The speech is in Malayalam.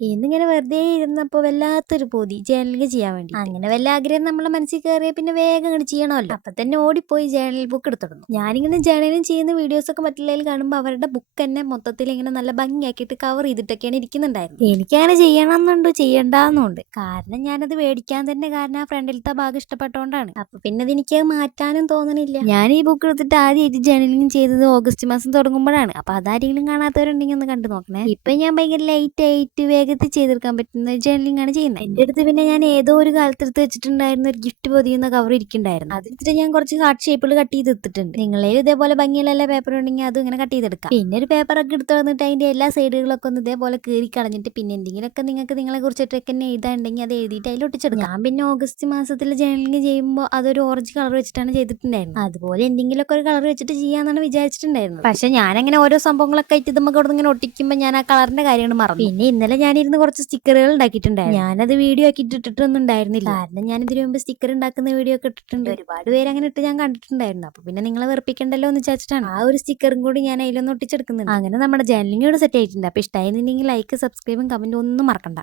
എന്നിങ്ങനെ വെറുതെ ഇരുന്നപ്പോൾ വല്ലാത്തൊരു പൂതി ജേർണലിംഗ് ചെയ്യാൻ വേണ്ടി അങ്ങനെ വല്ല ആഗ്രഹം നമ്മളെ മനസ്സിൽ കയറിയ പിന്നെ വേഗം അങ്ങോട്ട് ചെയ്യണമല്ലോ. അപ്പൊ തന്നെ ഓടിപ്പോയി ജേർണൽ ബുക്ക് എടുത്തിടുന്നു. ഞാനിങ്ങനെ ജേർണലിംഗ് ചെയ്യുന്ന വീഡിയോസ് ഒക്കെ മറ്റുള്ളവരിൽ കാണുമ്പോൾ അവരുടെ ബുക്ക് തന്നെ മൊത്തത്തിൽ ഇങ്ങനെ നല്ല ഭംഗിയാക്കിയിട്ട് കവർ ചെയ്തിട്ടൊക്കെയാണ് ഇരിക്കുന്നുണ്ടായിരുന്നത്. എനിക്കങ്ങനെ ചെയ്യണമെന്നുണ്ട് ചെയ്യണ്ടെന്നുണ്ട്. കാരണം ഞാനത് മേടിക്കാൻ തന്നെ കാരണം ആ ഫ്രണ്ടിലത്തെ ഭാഗം ഇഷ്ടപ്പെട്ടോണ്ടാണ്. അപ്പൊ പിന്നെ അതെനിക്ക് മാറ്റാനും തോന്നണില്ല. ഞാൻ ഈ ബുക്ക് എടുത്തിട്ട് ആദ്യമായിട്ട് ജേർണലിംഗ് ചെയ്തത് ഓഗസ്റ്റ് മാസം തുടങ്ങുമ്പോഴാണ്. അപ്പൊ അതാരെങ്കിലും കാണാത്തവരുണ്ടെങ്കിൽ ഒന്ന് കണ്ടു നോക്കണേ. ഇപ്പൊ ഞാൻ ഭയങ്കര ലൈറ്റ് ആയിട്ട് വേഗത്തിൽ ചെയ്തെടുക്കാൻ പറ്റുന്ന ജേണലിംഗ് ആണ് ചെയ്യുന്നത് എന്റെ അടുത്ത് പിന്നെ ഞാൻ ഏതോ ഒരു കാലത്തെടുത്ത് വെച്ചിട്ടുണ്ടായിരുന്ന ഒരു ഗിഫ്റ്റ് പൊതിയുന്ന കവർ ഇരിക്കുന്നുണ്ടായിരുന്നു. അതെടുത്തിട്ട് ഞാൻ കുറച്ച് ഹാർട്ട് ഷേപ്പിൽ കട്ട് ചെയ്ത് ഇട്ടിട്ടുണ്ട്. നിങ്ങളെ ഇതേപോലെ ഭംഗിയിലല്ല പേപ്പർ ഉണ്ടെങ്കിൽ അത് ഇങ്ങനെ കട്ട് ചെയ്തെടുക്കാം. പിന്നെ ഒരു പേപ്പർ ഒക്കെ എടുത്ത് വന്നിട്ട് അതിന്റെ എല്ലാ സൈഡുകളൊക്കെ ഒന്ന് ഇതേപോലെ കീറി കളഞ്ഞിട്ട് പിന്നെ എന്തെങ്കിലുമൊക്കെ നിങ്ങൾക്ക് നിങ്ങളെ കുറിച്ചിട്ടൊക്കെ തന്നെ എഴുതാനുണ്ടെങ്കിൽ അത് എഴുതിയിട്ട് അതിൽ ഒട്ടിച്ചെടുക്കാം. ഞാൻ പിന്നെ ഓഗസ്റ്റ് മാസത്തിൽ ജേണലിംഗ് ചെയ്യുമ്പോൾ അതൊരു ഓറഞ്ച് കളർ വെച്ചിട്ടാണ് ചെയ്തിട്ടുണ്ടായിരുന്നത്. അതുപോലെ എന്തെങ്കിലുമൊക്കെ ഒരു കളർ വെച്ചിട്ട് ചെയ്യാന്നാണ് വിചാരിച്ചിട്ടുണ്ടായിരുന്നത്. പക്ഷെ ഞാനങ്ങനെ ഓരോ സംഭവങ്ങളൊക്കെ ആയിട്ട് നമുക്ക് അവിടെ ഇങ്ങനെ ഒട്ടിക്കുമ്പോൾ ഞാൻ ആ കളറിന്റെ കാര്യങ്ങൾ മറന്നു. പിന്നെ ഇന്നലെ ഞാനിരുന്ന് കുറച്ച് സ്റ്റിക്കറുകൾ ഉണ്ടാക്കിയിട്ടുണ്ടായിരുന്നു. ഞാനത് വീഡിയോ ആക്കി ഇട്ടിട്ടൊന്നും ഉണ്ടായിരുന്നില്ല. കാരണം ഞാൻ ഇതിനു മുമ്പ് സ്റ്റിക്കർ ഉണ്ടാക്കുന്ന വീഡിയോ ഒക്കെ ഇട്ടിട്ടുണ്ട്. ഒരുപാട് പേര് അങ്ങനെ ഇട്ട് ഞാൻ കണ്ടിട്ടുണ്ടായിരുന്നു. അപ്പൊ പിന്നെ നിങ്ങളെ വെറുപ്പിക്കണ്ടല്ലോ എന്ന് വിചാരിച്ചിട്ടാണ്. ആ ഒരു സ്റ്റിക്കറും കൂടി ഞാൻ അതിലൊന്ന് ഒട്ടിച്ചെടുക്കുന്നുണ്ട്. അങ്ങനെ നമ്മുടെ ജേർണലിംഗ് സെറ്റ് ആയിട്ടുണ്ട്. അപ്പൊ ഇഷ്ടമായിരുന്നുണ്ടെങ്കിൽ ലൈക്ക് സബ്സ്ക്രൈബും കമന്റും ഒന്നും മറക്കണ്ട.